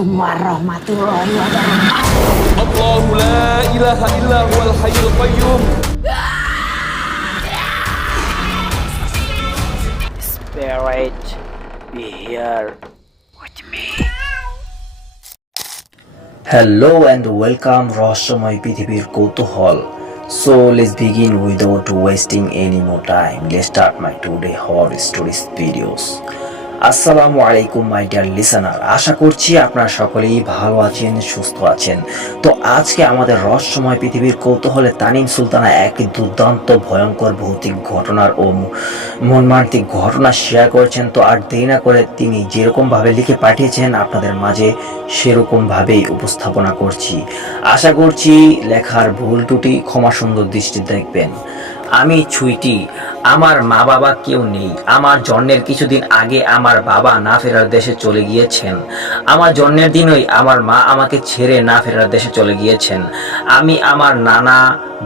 Assalamualaikum warahmatullahi wabarakatuh. الله لا إله إلا هو الحي القيوم. Spirit, be here with me. Hello and welcome রহস্যময় পৃথিবীর কৌতূহল. So let's begin without wasting any more time. Let's start my today horror stories videos. আসসালামু আলাইকুম my dear listener, আশা করছি আপনারা সকলেই ভালো আছেন, সুস্থ আছেন। তো আজকে আমাদের রহস্যময় পৃথিবীর কৌতূহলে তানিম সুলতানা একটি দুর্দান্ত ভয়ঙ্কর ভৌতিক ঘটনার ও মর্মান্তিক ঘটনা শেয়ার করেছেন। তো আর দেরি না করে তিনি যেরকমভাবে লিখে পাঠিয়েছেন আপনাদের মাঝে সেরকমভাবেই উপস্থাপনা করছি। আশা করছি লেখার ভুল ত্রুটি ক্ষমা সুন্দর দৃষ্টি দেখবেন। আমি ছুইটি, আমার মা বাবা কেউ নেই। আমার জন্মের কিছুদিন আগে আমার বাবা না ফেরার দেশে চলে গিয়েছেন। আমার জন্মের দিনই আমার মা আমাকে ছেড়ে না ফেরার দেশে চলে গিয়েছেন। আমি আমার নানা,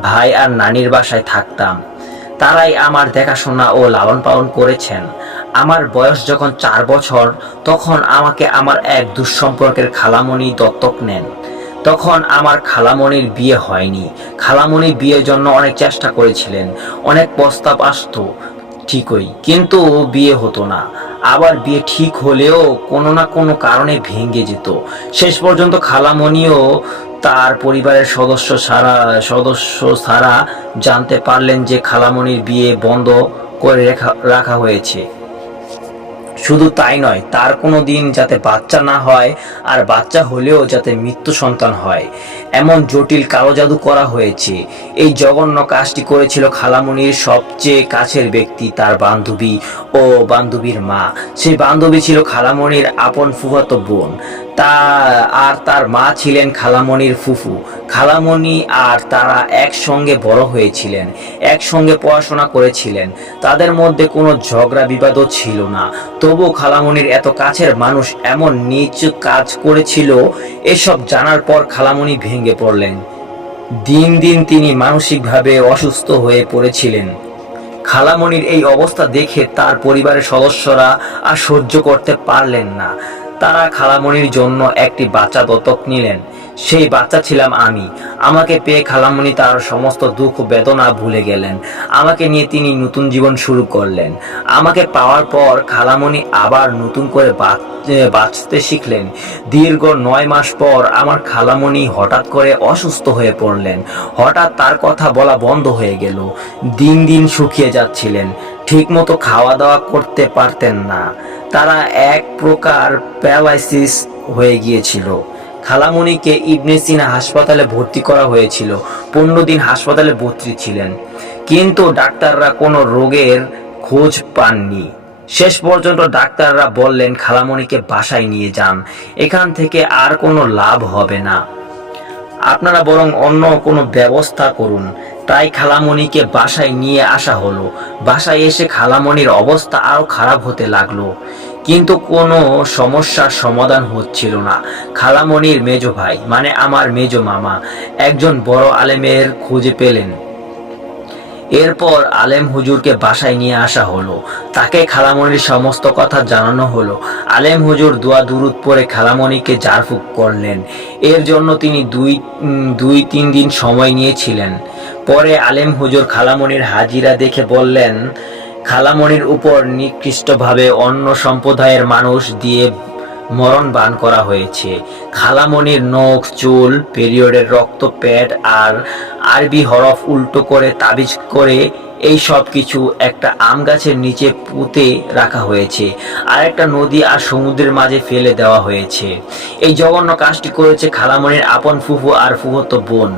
ভাই আর নানির বাসায় থাকতাম। তারাই আমার দেখাশোনা ও লালন পালন করেছেন। আমার বয়স যখন 4 বছর, তখন আমাকে আমার এক দুঃসম্পর্কের খালামণি দত্তক নেন। তখন আমার খালামণির বিয়ে হয়নি। খালামণি বিয়ের জন্য অনেক চেষ্টা করেছিলেন, অনেক প্রস্তাব আসতো ঠিকই, কিন্তু বিয়ে হতো না। আবার বিয়ে ঠিক হলেও কোনো না কোনো কারণে ভেঙে যেত। শেষ পর্যন্ত খালামণিও তার পরিবারের সদস্য ছাড়া জানতে পারলেন যে খালামণির বিয়ে বন্ধ করে রাখা হয়েছে। শুধু তাই নয়, তার কোনো দিন যাতে বাচ্চা না হয়, আর বাচ্চা হলেও যাতে মৃত্যু সন্তান হয়, এমন জটিল কালো জাদু করা হয়েছে। এই জঘন্য কাজটি করেছিল খালামণির সবচেয়ে কাছের ব্যক্তি, তার বান্ধবী ও বান্ধবীর মা। সেই বান্ধবী ছিল খালামণির আপন ফুফাতো বোন। তার মা ছিলেন খালামণির ফুফু। খালামণি আর তারা একসঙ্গে বড় হয়েছিলেন, একসঙ্গে পড়াশোনা করেছিলেন। তাদের মধ্যে কোনো ঝগড়া বিবাদও ছিল না। তবু খালামণির এত কাছের মানুষ এমন নীচ কাজ করেছিল, এসব জানার পর খালামণি ভেঙে পড়লেন। দিন দিন তিনি মানসিকভাবে অসুস্থ হয়ে পড়েছিলেন। খালামণির এই অবস্থা দেখে তার পরিবারের সদস্যরা আর সহ্য করতে পারলেন না। তারা খালামণির জন্য একটি বাচ্চা দত্তক নিলেন। সেই বাচ্চা ছিলাম আমি। আমাকে পেয়ে খালামণি তার সমস্ত দুঃখ বেদনা ভুলে গেলেন। আমাকে নিয়ে তিনি নতুন জীবন শুরু করলেন। আমাকে পাওয়ার পর খালামণি আবার নতুন করে বাঁচতে শিখলেন। দীর্ঘ 9 মাস পর আমার খালামণি হঠাৎ করে অসুস্থ হয়ে পড়লেন। হঠাৎ তার কথা বলা বন্ধ হয়ে গেল। দিন দিন শুকিয়ে যাচ্ছিলেন, ঠিকমতো খাওয়া দাওয়া করতে পারতেন না। তারা এক প্রকার প্যারালাইসিস হয়ে গিয়েছিল। খালামণিকে ইবনে সিনা হাসপাতালে ভর্তি করা হয়েছিল। 15 দিন হাসপাতালে ভর্তি ছিলেন, কিন্তু ডাক্তাররা কোনো রোগের খোঁজ পাননি। শেষ পর্যন্ত ডাক্তাররা বললেন খালামণিকে বাসায় নিয়ে যান, এখান থেকে আর কোনো লাভ হবে না, আপনারা বরং অন্য কোনো ব্যবস্থা করুন। তাই খালামণিকে বাসায় নিয়ে আসা হলো। বাসায় এসে খালামণির অবস্থা আরো খারাপ হতে লাগলো, কিন্তু কোনো সমস্যার সমাধান হচ্ছিল না। খালামণির মেজো ভাই, মানে আমার মেজো মামা, একজন বড় আলেমের খুঁজে পেলেন। এরপর আলেম হুজুরকে বাসায় নিয়ে আসা হলো। তাকে খালামণির সমস্ত কথা জানানো হলো। আলেম হুজুর দোয়া দুরুদ পড়ে খালামণিকে ঝাড়ফুঁক করলেন। এর জন্য তিনি দুই তিন দিন সময় নিয়েছিলেন। পরে আলেম হুজুর খালামণির হাজিরা দেখে বললেন, খালামণির উপর নিকৃষ্টভাবে অন্য সম্প্রদায়ের মানুষ দিয়ে মরণ বান করা হয়েছে। খালামণির নখ, চুল, পিরিয়ডের রক্ত, পেট আর আরবি হরফ উল্টো করে তাবিজ করে এই সব কিছু একটা আম গাছের নিচে পুঁতে রাখা হয়েছে, আর একটা নদী আর সমুদ্রের মাঝে ফেলে দেওয়া হয়েছে। এই জঘন্য কাজটি করেছে খালামণির আপন ফুফু আর ফুফুতো বোন।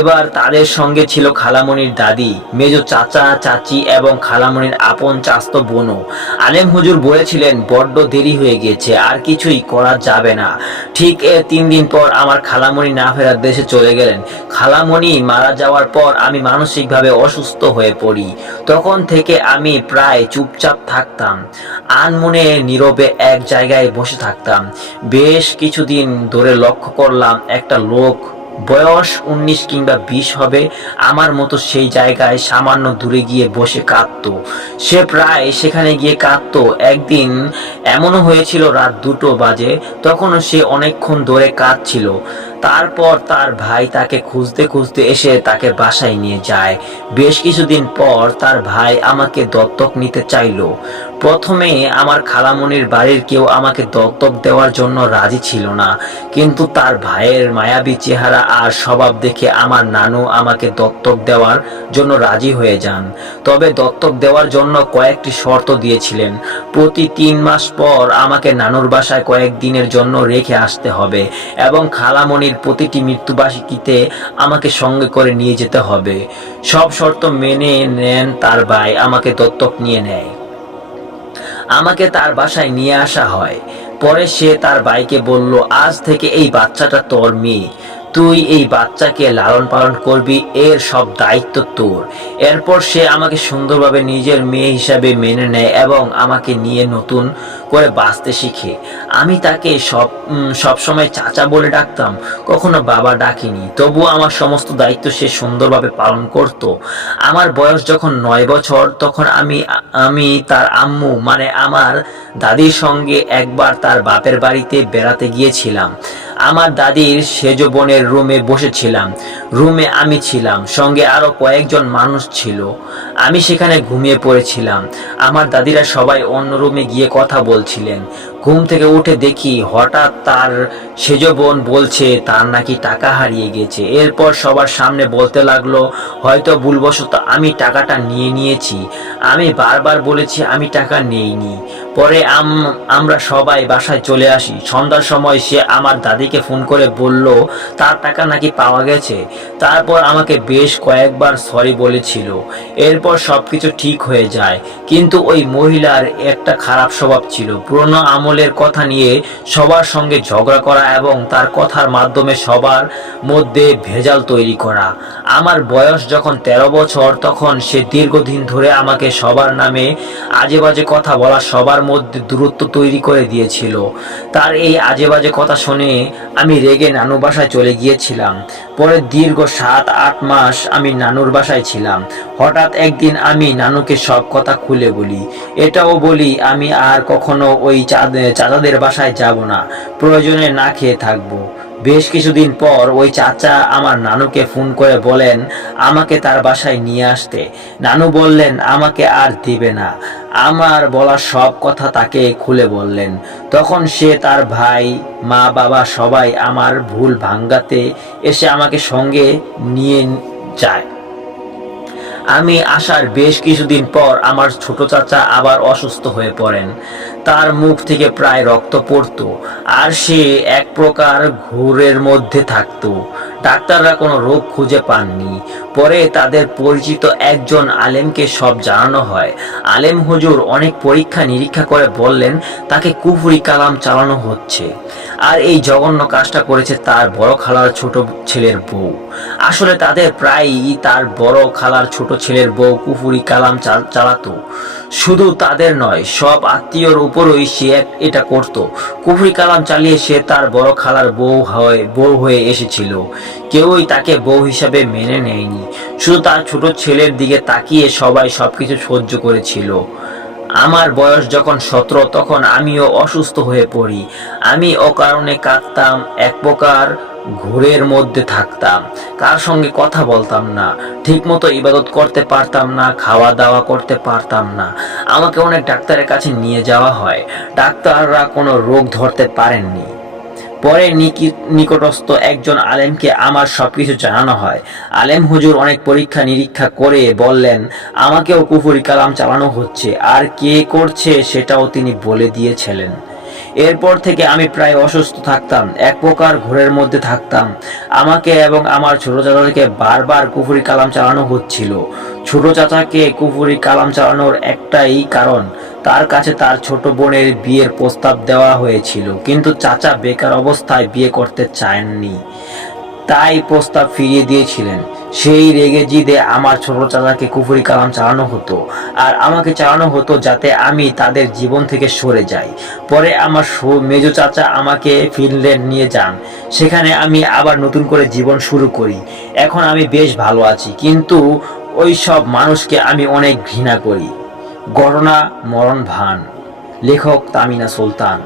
এবার তাদের সঙ্গে ছিল খালামণির দাদি, মেজো চাচা, চাচি এবং খালামণির আপন চাস্তো বোনও। আলেম হুজুর বলেছিলেন বড্ড দেরি হয়ে গেছে, আর কিছুই করা যাবে না। ঠিক 3 দিন পর আমার খালামণি না ফেরার দেশে চলে গেলেন। খালামণি মারা যাওয়ার পর আমি মানসিকভাবে অসুস্থ হয়ে পড়ি। তখন থেকে আমি প্রায় চুপচাপ থাকতাম, আনমনে নীরবে এক জায়গায় বসে থাকতাম। বেশ কিছুদিন ধরে লক্ষ্য করলাম একটা লোক বয়স 19 কিংবা 20 হবে, আমার মতো সেই জায়গায় সামান্য দূরে গিয়ে বসে কাঁদতো। সে প্রায় সেখানে গিয়ে কাঁদতো। একদিন এমনও হয়েছিল রাত 2টো বাজে, তখনও সে অনেকক্ষণ ধরে কাঁদছিল। তারপর তার ভাই তাকে খুঁজতে খুঁজতে এসে তাকে বাসায় নিয়ে যায়। বেশ কিছুদিন পর তার ভাই আমাকে দত্তক নিতে চাইলো। প্রথমে আমার খালামণির বাড়ির কেউ আমাকে দত্তক দেওয়ার জন্য রাজি ছিল না, কিন্তু তার ভাইয়ের মায়াবী চেহারা আর স্বভাব দেখে আমার নানু আমাকে দত্তক দেওয়ার জন্য রাজি হয়ে যান। তবে দত্তক দেওয়ার জন্য কয়েকটি শর্ত দিয়েছিলেন। প্রতি 3 মাস পর আমাকে নানুর বাসায় কয়েকদিনের জন্য রেখে আসতে হবে এবং খালামণির প্রতিটি মৃত্যুবার্ষিকীতে আমাকে সঙ্গে করে নিয়ে যেতে হবে। সব শর্ত মেনে নেন তার ভাই, আমাকে দত্তক নিয়ে নেয়। আমাকে তার বাসায় নিয়ে আসা হয়। পরে সে তার ভাইকে বলল, আজ থেকে এই বাচ্চাটা তোর মেয়ে, তুই এই বাচ্চাকে লালন পালন করবি, এর সব দায়িত্ব তোর। এরপর সে আমাকে সুন্দরভাবে নিজের মেয়ে হিসাবে মেনে নেয় এবং আমাকে নিয়ে নতুন করে বাঁচতে শিখে। আমি তাকে সবসময় চাচা বলে ডাকতাম, কখনো বাবা ডাকিনি। তবুও আমার সমস্ত দায়িত্ব সে সুন্দরভাবে পালন করত। আমার বয়স যখন 9 বছর, তখন আমি তার আম্মু মানে আমার দাদির সঙ্গে একবার তার বাপের বাড়িতে বেড়াতে গিয়েছিলাম। আমার দাদির সেজ বোনের রুমে বসেছিলাম। রুমে আমি ছিলাম, সঙ্গে আরো কয়েকজন মানুষ ছিল। আমি সেখানে ঘুমিয়ে পড়েছিলাম। আমার দাদিরা সবাই অন্য রুমে গিয়ে কথা বলছিলেন। ঘুম থেকে উঠে দেখি হঠাৎ তার সেজ বোন বলছে তার নাকি টাকা হারিয়ে গেছে। এরপর সবার সামনে বলতে লাগলো, হয়তো ভুলবশত আমি টাকাটা নিয়ে নিয়েছি। আমি বারবার বলেছি আমি টাকা নেইনি। পরে আমরা সবাই বাসায় চলে আসি। সন্ধ্যার সময় সে আমার দাদিকে ফোন করে বলল তার টাকা নাকি পাওয়া গেছে। তারপর আমাকে বেশ কয়েকবার সরি বলেছিল। এরপর সবকিছু ঠিক হয়ে যায়। কিন্তু ওই মহিলার একটা খারাপ স্বভাব ছিল, পুরনো আমলের কথা নিয়ে সবার সঙ্গে ঝগড়া করা এবং তার কথার মাধ্যমে সবার মধ্যে ভেজাল তৈরি করা। আমার বয়স যখন 13 বছর, তখন সে দীর্ঘদিন ধরে আমাকে সবার নামে আজে বাজে কথা বলা, সবার মধ্যে দূরত্ব তৈরি করে দিয়েছিল। তার এই আজে বাজে কথা শুনে আমি রেগে নানু বাসায় চলে গিয়েছিলাম। পরে দীর্ঘ 7-8 মাস আমি নানুর বাসায় ছিলাম। হঠাৎ একদিন আমি নানুকে সব কথা খুলে বলি। এটাও বলি আমি আর কখনো ওই চাচাদের বাসায় যাব না, প্রয়োজনে না খেয়ে থাকবো। বেশ কিছুদিন পর ওই চাচা আমার নানুকে ফোন করে বলেন আমাকে তার বাসায় নিয়ে আসতে। নানু বললেন আমাকে আর দিবে না। আমার বলা সব কথা তাকে খুলে বললেন। তখন সে তার ভাই, মা, বাবা সবাই আমার ভুল ভাঙাতে এসে আমাকে সঙ্গে নিয়ে যায়। আমি আসার বেশ কিছুদিন পর আমার ছোট চাচা আবার অসুস্থ হয়ে পড়েন। তার মুখ থেকে প্রায় রক্ত পড়তো আর সে এক প্রকার ঘোরের মধ্যে থাকতো। ডাক্তাররা কোনো রোগ খুঁজে পাননি। পরে তাদের পরিচিত একজন আলেমকে সব জানানো হয়। আলেম হুজুর অনেক পরীক্ষা নিরীক্ষা করে বললেন তাকে কুফরি কালাম চালানো হচ্ছে। আর এই জঘন্য কাজটা করেছে তার বড় খালার ছোট ছেলের বউ। আসলে তাদের প্রায়ই তার বড় খালার ছোট ছেলের বউ কুফরি কালাম চালাতো। শুধু তাদের নয়, সব আত্মীয়র উপরই সে এটা করত। কুফরি কালাম চালিয়ে সে তার বড় খালার বউ হয়ে এসেছিল। কেউই তাকে বউ হিসাবে মেনে নেয়নি। শুধু তার ছোট ছেলের দিকে তাকিয়ে সবাই সবকিছু সহ্য করেছিল। আমার বয়স যখন 17, তখন আমিও অসুস্থ হয়ে পড়ি। আমি অকারণে কাঁদতাম, এক প্রকার ঘোরের মধ্যে থাকতাম। কার সঙ্গে কথা বলতাম না, ঠিকমতো ইবাদত করতে পারতাম না, খাওয়া দাওয়া করতে পারতাম না। আমাকে অনেক ডাক্তারের কাছে নিয়ে যাওয়া হয়। ডাক্তাররা কোনো রোগ ধরতে পারেননি। পরে নিকটস্থ একজন আলেমকে আমার সবকিছু জানানো হয়। আলেম হুজুর অনেক পরীক্ষা নিরীক্ষা করে বললেন আমাকেও কুফরি কালাম চালানো হচ্ছে, আর কে করছে সেটাও তিনি বলে দিয়েছিলেন। এরপর থেকে আমি প্রায় অসুস্থ থাকতাম, এক প্রকার ঘোরের মধ্যে থাকতাম। আমাকে এবং আমার ছোট চাচাকে বারবার কুফরি কালাম চালানো হচ্ছিল। ছোট চাচাকে কুফরি কালাম চালানোর একটাই কারণ, তার কাছে তার ছোট বোনের বিয়ের প্রস্তাব দেওয়া হয়েছিল, কিন্তু চাচা বেকার অবস্থায় বিয়ে করতে চাননি, তাই প্রস্তাব ফিরিয়ে দিয়েছিলেন। সেই রেগে জিদে আমার ছোট চাচাকে কুফরি কালাম চালানো হতো আর আমাকে চালানো হতো যাতে আমি তাদের জীবন থেকে সরে যাই। পরে আমার মেজো চাচা আমাকে ফিনল্যান্ড নিয়ে যান, সেখানে আমি আবার নতুন করে জীবন শুরু করি। এখন আমি বেশ ভালো আছি, কিন্তু ওই সব মানুষকে আমি অনেক ঘৃণা করি। ঘটনা মরণ ভান, লেখক তামিনা সুলতান।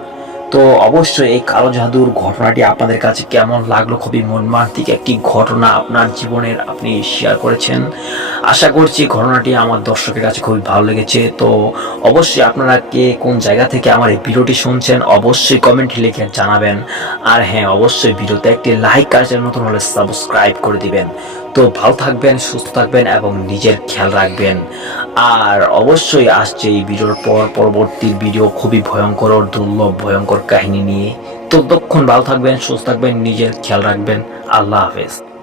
তো অবশ্যই এই কালো জাদুর ঘটনাটি আপনাদের কাছে কেমন লাগলো? খুবই মর্মান্তিক একটি ঘটনা আপনার জীবনের আপনি শেয়ার করেছেন। আশা করছি ঘটনাটি আমার দর্শকের কাছে খুবই ভালো লেগেছে। তো অবশ্যই আপনারা কে কোন জায়গা থেকে আমার এই ভিডিওটি শুনছেন অবশ্যই কমেন্টে লিখে জানাবেন। আর হ্যাঁ, অবশ্যই ভিডিওতে একটি লাইক আর চ্যানেল নতুন হলে সাবস্ক্রাইব করে দিবেন। তো ভালো থাকবেন, সুস্থ থাকবেন এবং নিজের খেয়াল রাখবেন। আর অবশ্যই আসছে এই ভিডিওর পরবর্তী ভিডিও খুবই ভয়ঙ্কর ও দুর্লভ ভয়ঙ্কর কাহিনী নিয়ে। ততক্ষণ ভালো থাকবেন, সুস্থ থাকবেন, নিজের খেয়াল রাখবেন। আল্লাহ হাফেজ।